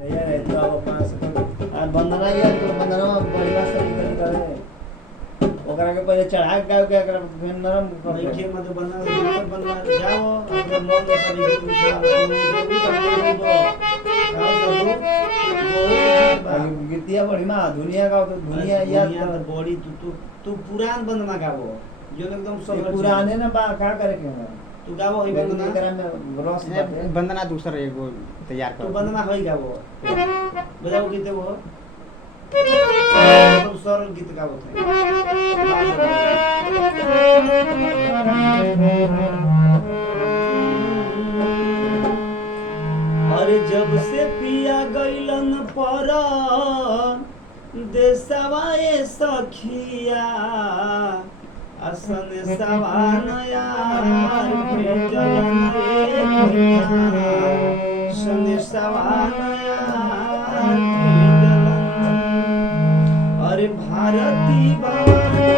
यार है तो अब 500 और बंदना यार तो बंदना बढ़िया से निकल करे ओकरा के पहले चढ़ा के गाव के एकरा फिर नरम कर देखिए मत बना जाओ अपने मन में गीतिया बड़ी मां दुनिया का तो दुनिया याद तो बॉडी तू पुरान बंदना गावो जो एकदम सब पुराने ना बा का करे के हमरा तू गावो होई बंदना एकरा में रस बाटे बंदना दूसर एगो तैयार तू कर बंदना होई गावो बजाओ गीत वो एकदम सरल गीत गावो थे अरे जब से पिया गइलन पर देशवाए सखिया असन सवान यार भेजलन रे सन सवान यार भेजलन अरे भारती भवानी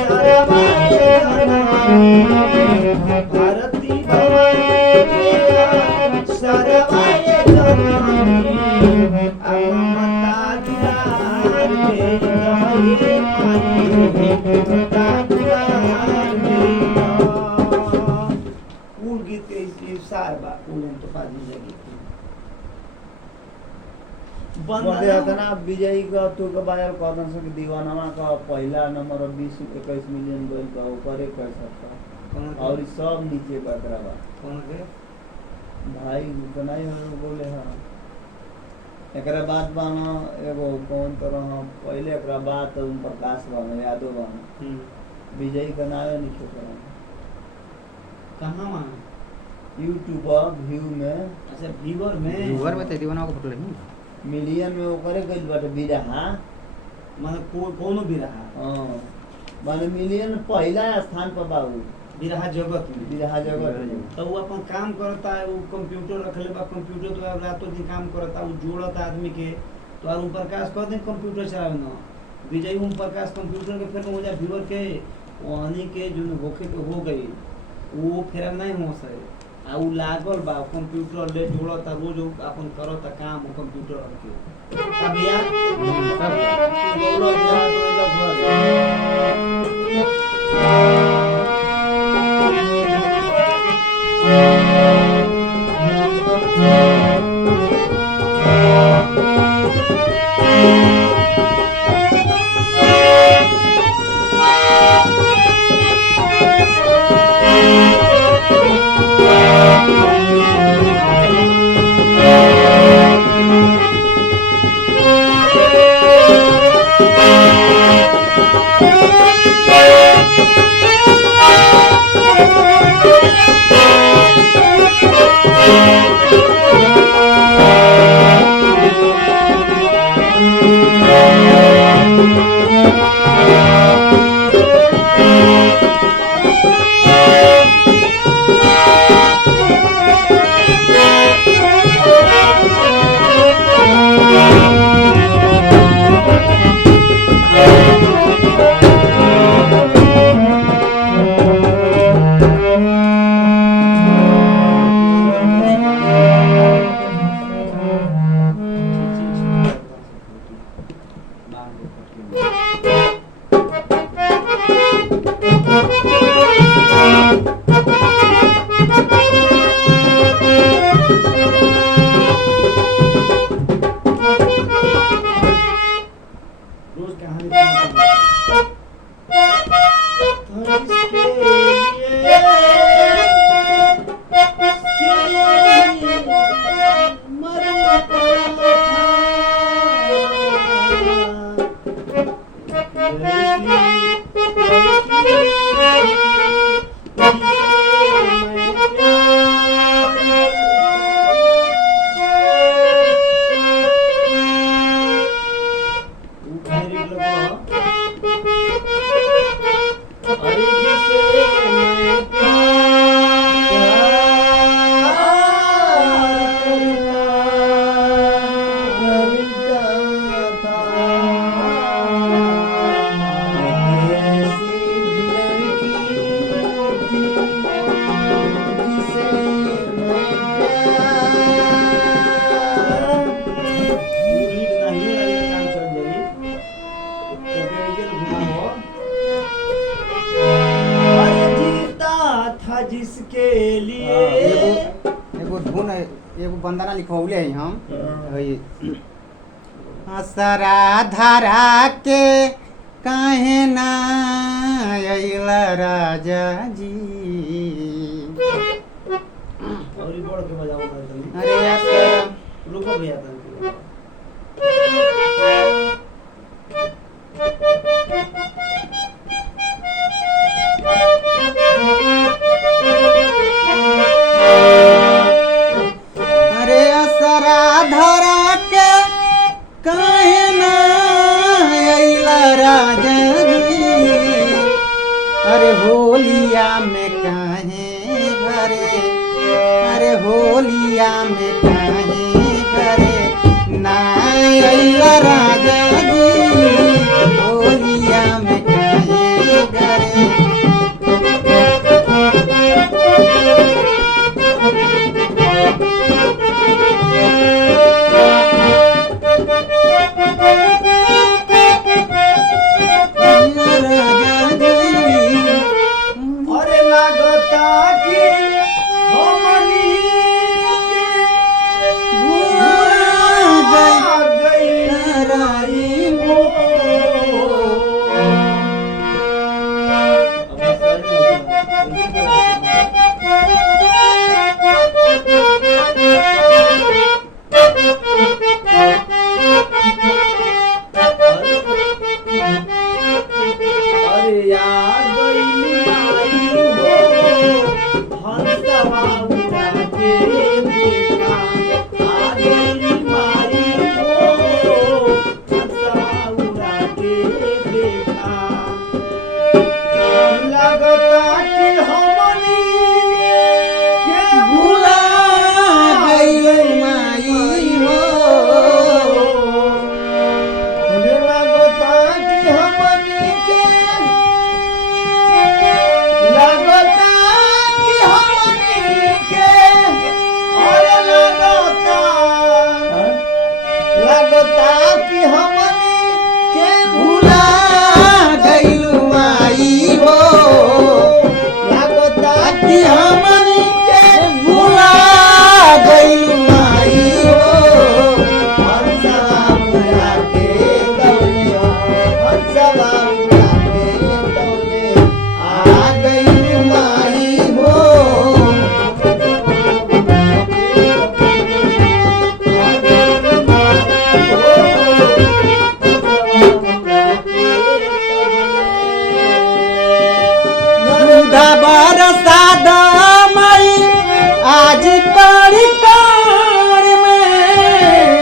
शरवाए भारती भवानी शरवाए ममता दुलार दे गए ममता दुलार दे कुल गीत के सार बा कुल तो पाजी जागी बंदे अतना विजयी का तू का बायल कदन से दीवानमा का पहला नंबर 20-21 मिलियन गोल का ऊपर एक कर सकता और ई सब नीचे का करवा कौन के भाई बनाई हम बोले हां एकरा बाद बाना एगो कौन तरह पहले एकरा बाद ओम प्रकाश बाना यादव बाना विजयी का नाम लिखे करा कहां वहां YouTube व्यू में अच्छा व्यूअर में तो दीवाना को फोटो नहीं मिलियन में ओकरे गइल बाटे बिरहा माने कोनो भी रहा हां माने मिलियन पहला स्थान पर बाबू बिरहा जगत में बिरहा जगत तो वो अपन काम करता है वो कंप्यूटर रखले बा कंप्यूटर तो रातों दिन काम करता वो जोड़ता आदमी के तो और ओम प्रकाश कह दे कंप्यूटर चलावे ना विजय ओम प्रकाश कंप्यूटर के फिर हो जा व्यूअर के वानी के जो होके के हो गई वो फिर नहीं हो सके आ उ लागल बा कंप्यूटर ले जोड़ता रोज अपन करता काम कंप्यूटर के अब यार सब बोलो यार तो एगो बंदना लिखवले है हम हाँ। हई असरा धारा के काहे ना अइला राजा जी और ये बढ़ के बजाओ ना तनी। अरे असरा रुको भैया तनी। अरे असरा धरा के काहे ना अइला राजा जी अरे होलिया में काहे घरे अरे होलिया में काहे घरे ना अइला राजा जी होलिया में काहे घरे अरे लागता कि हमनी के भुला गइल राई हो। अरे यार गइल माई हो हंसवा उड़ा के देखा आ गइल माई हो हंसवा उड़ा के देखा लगता कि हमनी के भुला गइल माई हो लगता कि हमनी के लगता कि हमनी के अरे लगता कि हमनी के भुला गइल माई हो लगता कि हमनी के भुला गइल माई हो हंसवा उड़ा के दौले हंसवा उड़ा के दौले आ गइल माई हो दूधा बरसात मई आज कड़ी कार में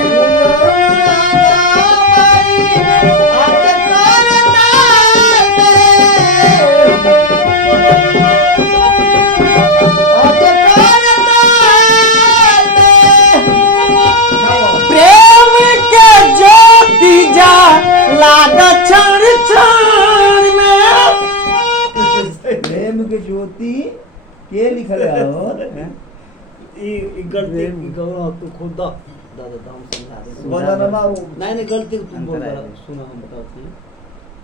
प्रेम के ज्योति जा लाग क्षण क्षण में प्रेम के ज्योति के लिखल है हो ई गलती की कहो तू खुद दादा हम समझा दे बदनमा नहीं गलती तुम बोल अंतर रहा है। सुनो हम बताती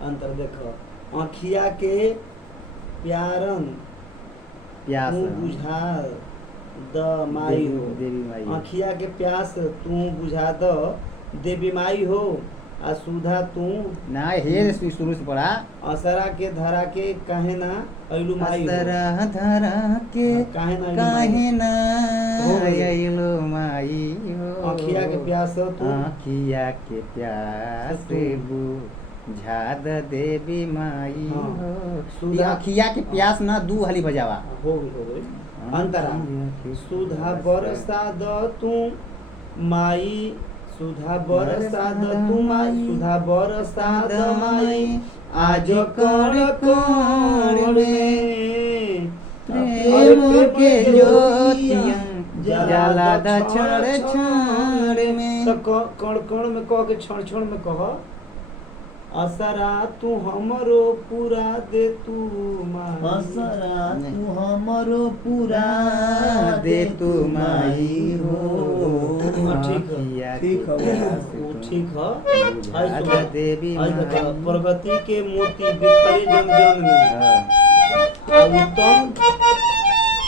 अंतर देखो आँखिया के प्यारन प्यास तू बुझा द माई हो देवी माई आँखिया के प्यास तू बुझा द देवी माई हो आ सुधा तू ना हे शुरू से पढ़ा असरा के धरा के काहे ना अइलू माई हो असरा धरा के काहे ना अइलू माई काहे ना हो गई। अइलो माई हो आँखिया के प्यास तू आँखिया के प्यास तू बुझा द देवी माई हाँ। हो सुधा- ये आँखिया के प्यास ना दू हाली बजावा हो गई अंतरा सुधा बरसा द तू माई सुधा बरसा द तू माई सुधा बरसा द माई आज कण कण में प्रेम के ज्योतियां जला द क्षण क्षण में तो कण कण में कह के क्षण क्षण में कह असरा तू हमरो पूरा दे तू माई असरा तू हमरो पूरा दे तू माई हो हाँ, ठीक है। आँखिया ठीक के है। प्यास वो को ठीक है बुझा आज द सुनो। देवी आज बता माई। प्रगति के मोती बिखरे जन जन में हाँ। आ उत्तम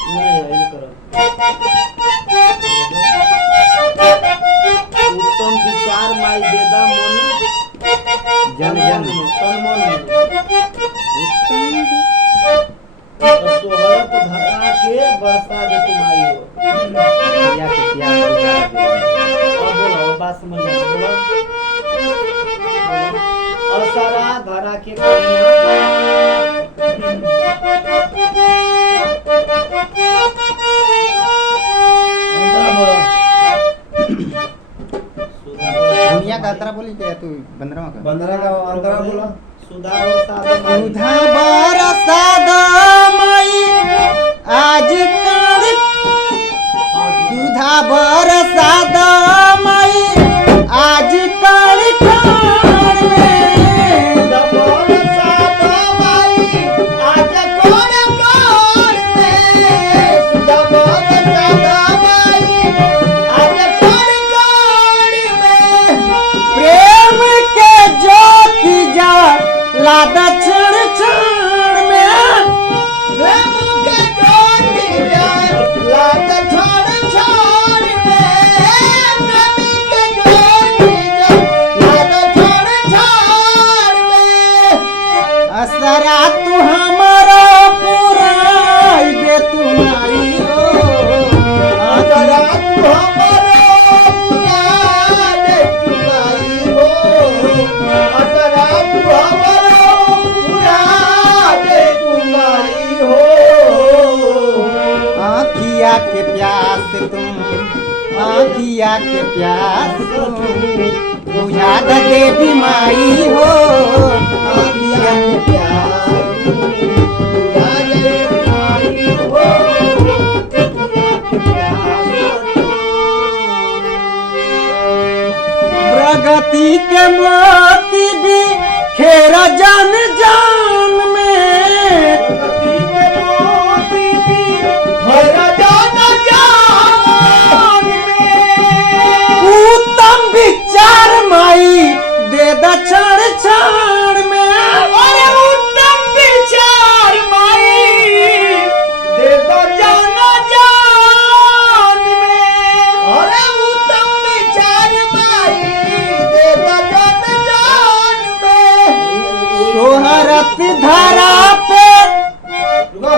नहीं है, इन करो तन मन तो सोहरत धरा के बरसा दे तुम्हारी हो या के प्यास बुझा दे अब बोलो बात समझ में बोलो असरा धरा के दुनिया का अंतरा बोली क्या तू बंदरवा का बंदरा का अंतरा बोला सुधा बरसा बरसाद मई आज कर सुधा बरसाद मई आज कर ठार में प्रेम के ज्योति जा लादा क्षण क्षण में असरा तू हमारा पुराई दे तुम्हारी हो असरा तू आँखिया के प्यास तुम आँखिया के प्यास तुम बुझा दे देवी माई हो आँखिया के प्यास बुझा दे देवी माई हो प्रगति के मोती भी खेरा जान जान में प्रगति के मोती भी खेरा जान जान में उत्तम विचार माई दे द क्षण क्षण में अरे उत्तम विचार माई दे द जान जान में अरे उत्तम विचार माई दे द जान जान में सोहरत धरा पे रुको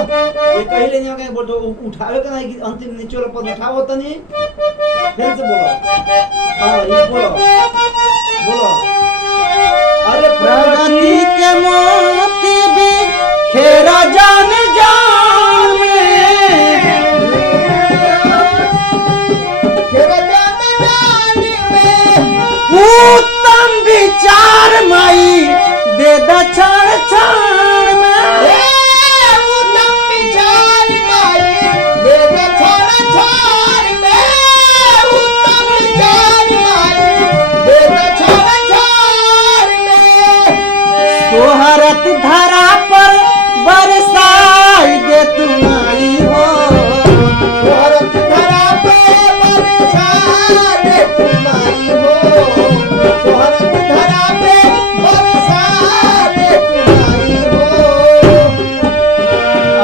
ये कहीं ले जाओगे बोलो उठावे का नहीं कि अंतिम निचोड़ पद उठाओ तनी फिर से बोलो हां ये बोलो बोलो अरे प्रगति के मोती भी खेरा जान जान में खेरा जान जान में उत्तम विचार माई दे द क्षण क्षण में उत्तम विचार माई दे द क्षण क्षण में उत्तम विचार माई दे द क्षण क्षण में सोहरत धरा पर बरसाई दे तुम्हारी हो सोहरत धरा पर बरसाई दे तुम्हारी हो सोहरत धरा पे बरसाई दे तुम्हारी हो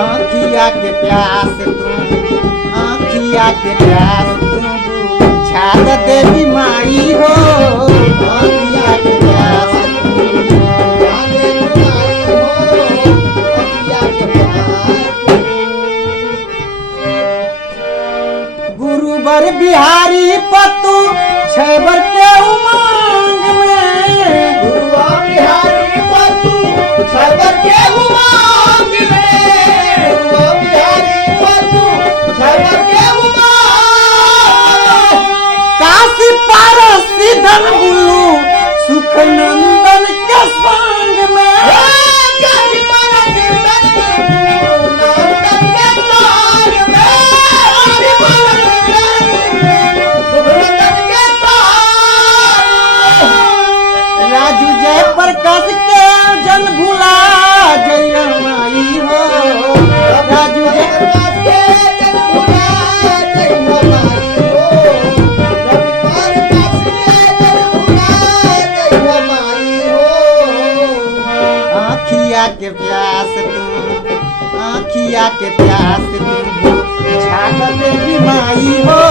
आँखिया के प्यास तुम आँखिया के प्यास तुम बुझा दे देवी माई हो आँखिया के प्यास तुम बुझा दे देवी माई हो आँखिया के प्यास गुरुवर बिहारी पतु छैबर के उमंग में गुरुवा बिहारी पतु छैबर के उमंग में गुरुवा बिहारी पतु छैबर के उमंग काशी पारस सिद्धन बुल्लू सुख नंदन के संग में काशी पारस सिद्धन बुल्लू नंदन के संग में काशी पारस सिद्धन के राजू जय प्रकाश के जन भुला जय माई हो राजू जय प्रकाश के जन भुला जय माई हो रवि प्रकाश के जन भुला जय माई हो आँखिया के प्यास तुम आँखिया के प्यास तुम बुझा दे देवी माई हो